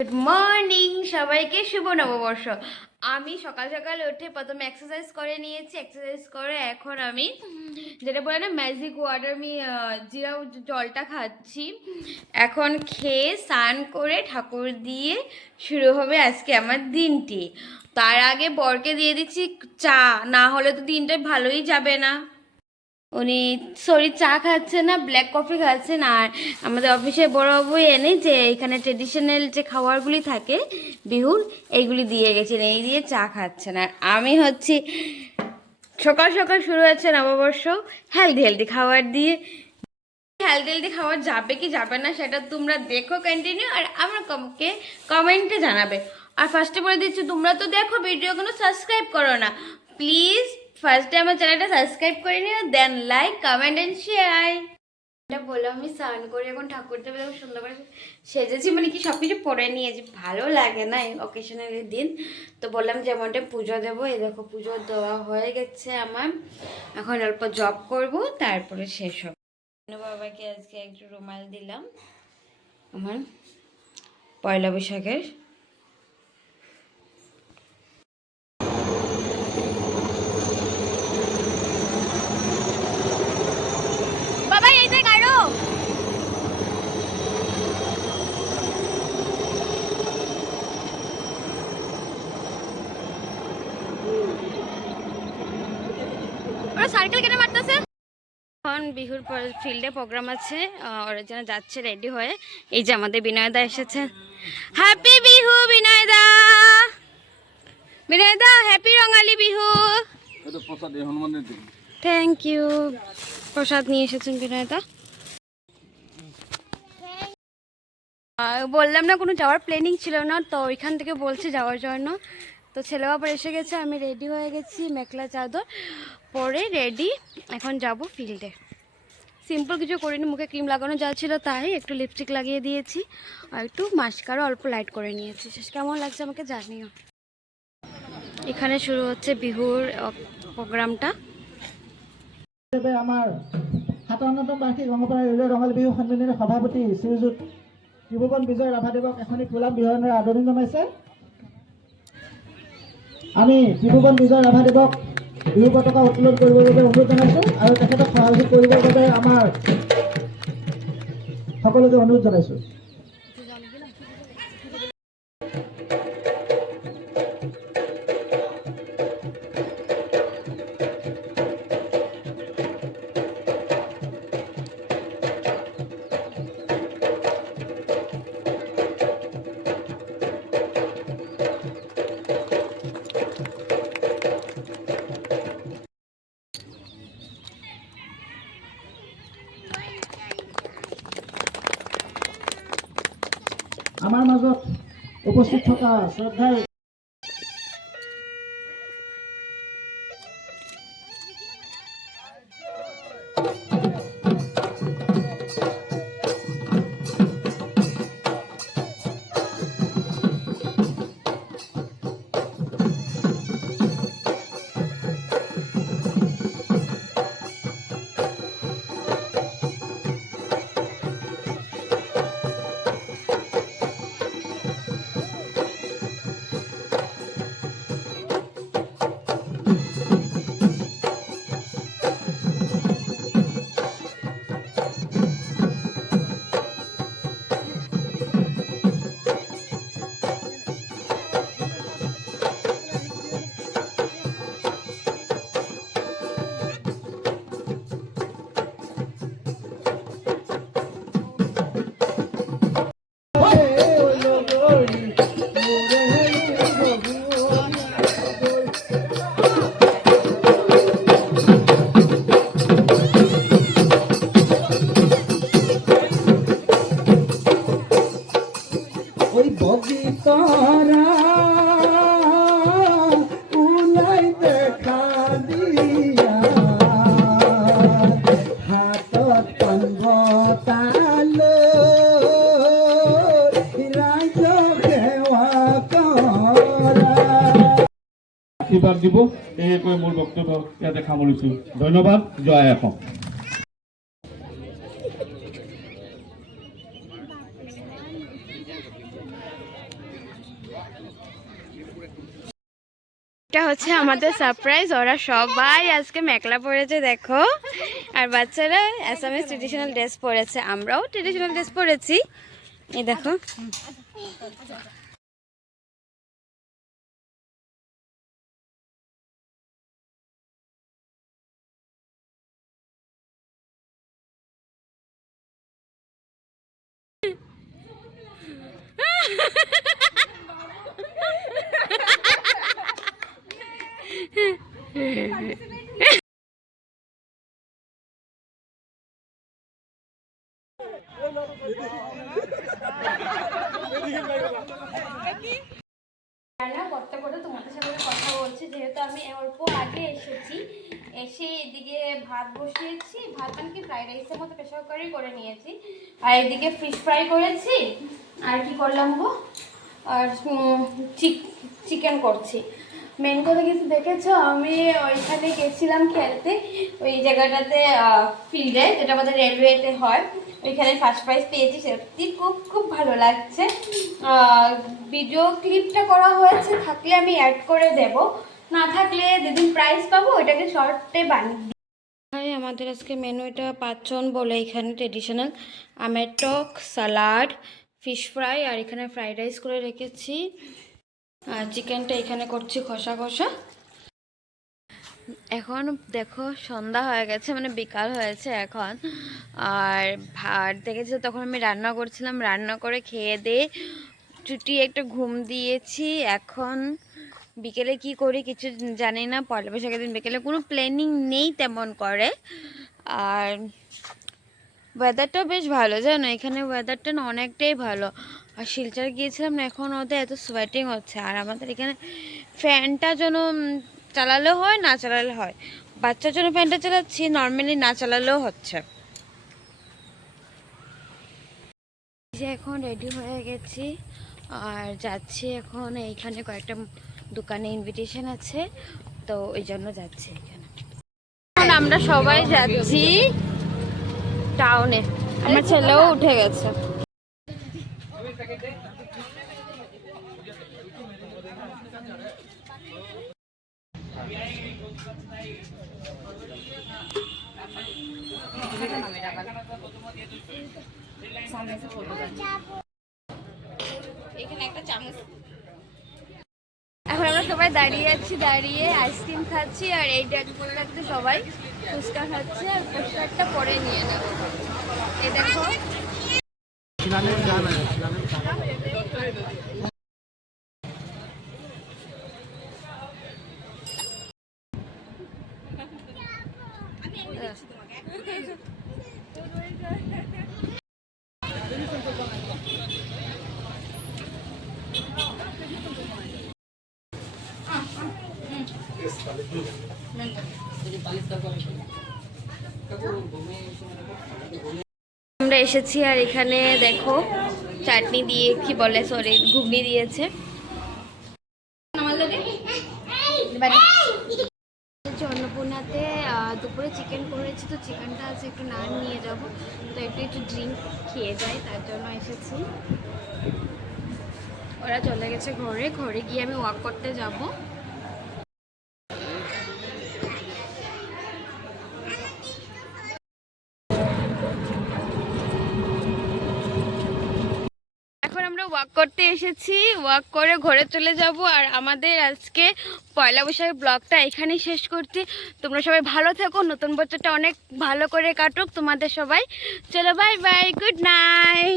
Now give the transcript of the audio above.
Good morning সবাইকে, শুভ নববর্ষ। আমি সকাল সকাল উঠে প্রথমে এক্সারসাইজ করে নিয়েছি। এক্সারসাইজ করে এখন আমি যেটা বলে না ম্যাজিক ওয়াটার, আমি জিরা জলটা খাচ্ছি। এখন খেয়ে স্নান করে ঠাকুর দিয়ে শুরু হবে আজকে আমার দিনটি। তার আগে বরকে দিয়ে দিচ্ছি চা, না হলে তো দিনটা ভালোই যাবে না। উনি চা খাচ্ছে না, ব্ল্যাক কফি খাচ্ছেন। আর আমাদের অফিসে বড়বাবু এনে যে এখানে ট্রেডিশনাল যে খাবারগুলি থাকে বিহুর, এইগুলি দিয়ে গেছেন, এই দিয়ে চা খাচ্ছেন। আর আমি হচ্ছি সকাল সকাল শুরু হচ্ছে নববর্ষ হেলদি খাবার দিয়ে। হেলদি খাবার যাবে কি যাবে না সেটা তোমরা দেখো কন্টিনিউ, আর আমার কমেন্টে জানাবে। আর ফার্স্টে বলে দিচ্ছি, তোমরা তো দেখো ভিডিও, কোনো সাবস্ক্রাইব করো না প্লিজ। ফার্স্টে আমার চ্যানেলটা সাবস্ক্রাইব করে নিও, দেন লাইক কমেন্ট অ্যান্ড শেয়ার। এটা বললাম আমি স্নান করে এখন ঠাকুর দেবে সুন্দর করে সেজেছি, মানে কি সব কিছু পরে নিয়েছি, ভালো লাগে না এই অকেশনালের দিন। তো বললাম যে এমনটা পুজো দেবো। এই দেখো পুজো দেওয়া হয়ে গেছে আমার, এখন অল্প জব করব, তারপরে শেষ হবে। বাবাকে আজকে একটু রুমাল দিলাম আমার পয়লা বৈশাখের। বাবা এই দেখ আরো ওরা সার্কেল কেটে মারতেছে। এখন বিহুর ফিল্ডে প্রোগ্রাম আছে, ওরা যেন যাচ্ছে রেডি হয়ে। এই যে আমাদের বিনয়দা এসেছে। হ্যাপি বিহু বিনয়দা, বিনয়দা happy Rongali Bihu. Thank you, প্রসাদ নিয়ে এসেছেন বিনয়দা। বললাম না কোনো যাওয়ার প্ল্যানিং ছিল না, তো ওইখান থেকে বলছে যাওয়ার জন্য। তো ছেলে বাবার এসে গেছে, আমি রেডি হয়ে গেছি, মেখলা চাদর পরে রেডি। এখন যাব ফিল্ডে। সিম্পল কিছু করিনি, মুখে ক্রিম লাগানো যা ছিল তাই, একটু লিপস্টিক লাগিয়ে দিয়েছি আর একটু মাস্কারও অল্প লাইট করে নিয়েছি। শেষ কেমন লাগছে আমাকে জানিও। এখানে শুরু হচ্ছে বিহুর প্রোগ্রামটা। আমাৰ ৫৭তম বাৰ্ষিক ৰঙাপাৰা ৰেলৱে ৰঙালী বিহু সন্মিলনীৰ সভাপতি শ্ৰীযুত ত্ৰিভুৱন বিজয় ৰাভাদেৱক এখনি ফুলাম বিহৰণেৰে আদৰণি জনাইছে। আমি ত্ৰিভুৱন বিজয় ৰাভাদেৱক বিহু পতাকা উত্তোলন কৰিবৰ বাবে অনুৰোধ জনাইছোঁ, আৰু তেখেতক সহযোগ কৰিবৰ বাবে আমাৰ সকলোকে অনুৰোধ জনাইছোঁ। আমাৰ মাজত উপস্থিত থকা শ্ৰদ্ধাৰ আশীৰ্বাদ দিব। এই কৈ মোৰ বক্তব্য ইয়াতে সামৰিছোঁ। ধন্যবাদ। জয় অসম। এটা হচ্ছে আমাদের সারপ্রাইজ। ওরা সবাই আজকে মেখলা পরেছে দেখো, আর বাচ্চারা অ্যাসামিজ ট্রেডিশনাল ড্রেস পরেছে, আমরাও ট্রেডিশনাল ড্রেস পরেছি। এই দেখো রান্না করতে করতে তোমাদের সাথে কথা বলছি, যেহেতু আমি অল্প আগে এসেছি, এসে এদিকে ভাত বসিয়েছি, ভাত মানে কি ফ্রাইড রাইসের মতো প্রেশার কুকারেই করে নিয়েছি, আর এদিকে ফিশ ফ্রাই করেছি, আর কি করলাম গো, আর চিকেন করছি। মেন কথা কিছু দেখেছো, আমি ওইখানে গেছিলাম খেলতে, ওই জায়গাটাতে ফিল্ডে, যেটা আমাদের রেলওয়েতে হয়, ওইখানে ফার্স্ট প্রাইজ পেয়েছি, সত্যি খুব খুব ভালো লাগছে। ভিডিও ক্লিপটা করা হয়েছে, থাকলে আমি অ্যাড করে দেব, না থাকলে যেদিন প্রাইজ পাবো ওইটাকে শর্টে বানিয়ে দিই। আমাদের আজকে মেনু এটা পাঁচজন বলে, এখানে ট্রেডিশনাল আমের টক, সালাড, ফিশ ফ্রাই, আর এখানে ফ্রাইড রাইস করে রেখেছি, আর চিকেনটা এখানে করছি কষা কষা। এখন দেখো সন্ধ্যা হয়ে গেছে, মানে বিকাল হয়েছে এখন, আর ভাত দেখেছি তখন আমি রান্না করছিলাম, রান্না করে খেয়ে দিয়ে ছুটি একটা ঘুম দিয়েছি। এখন বিকেলে কি করি কিছু জানি না, পয়লা বৈশাখের দিন বিকেলে কোনো প্ল্যানিং নেই তেমন করে। আর ওয়েদারটাও বেশ ভালো, জানো এখানে ওয়েদারটা না অনেকটাই ভালো। আর শিলচর গিয়েছিলাম না, এখন ওদের এত সোয়েটিং হচ্ছে, আর আমাদের এখানে ফ্যানটা যেন চালালেও হয় না চালালে হয়, বাচ্চার জন্য ফ্যানটা চালাচ্ছি, নর্মালি না চালালেও হচ্ছে। যে এখন রেডি হয়ে গেছি আর যাচ্ছি এখন, এইখানে কয়েকটা দোকানে ইনভিটেশন আছে, তো ওই জন্য যাচ্ছি এখানে। এখন আমরা সবাই যাচ্ছি টাউনে, আমার ছেলেও উঠে গেছে। এখানে একটা চামচ। এখন আমরা সবাই দাঁড়িয়ে আছি, দাঁড়িয়ে আইসক্রিম খাচ্ছি, আর এই ড্যাগগুলোতে সবাই ফুচকা খাচ্ছে, আর পোস্টারটা পরে নিয়ে নেব। এই দেখো আমরা এসেছি, আর এখানে দেখো চাটনি দিয়ে, কি বলে সরি ঘুগনি দিয়েছে। অন্নপূর্ণাতে দুপুরে চিকেন করেছি, তো চিকেনটা আছে একটু নান নিয়ে যাব, তো একটু ড্রিঙ্ক খেয়ে যাই, তার জন্য এসেছি। ওরা চলে গেছে ঘরে, ঘরে গিয়ে আমি ওয়াক করতে যাব। ওয়াক করতে এসেছি, ওয়াক করে ঘরে চলে যাব, আর আমাদের আজকে পয়লা বৈশাখের ব্লগটা এখানেই শেষ করছি। তোমরা সবাই ভালো থেকো, নতুন বছরটা অনেক ভালো করে কাটুক তোমাদের সবাই। চলো বাই বাই, গুড নাইট।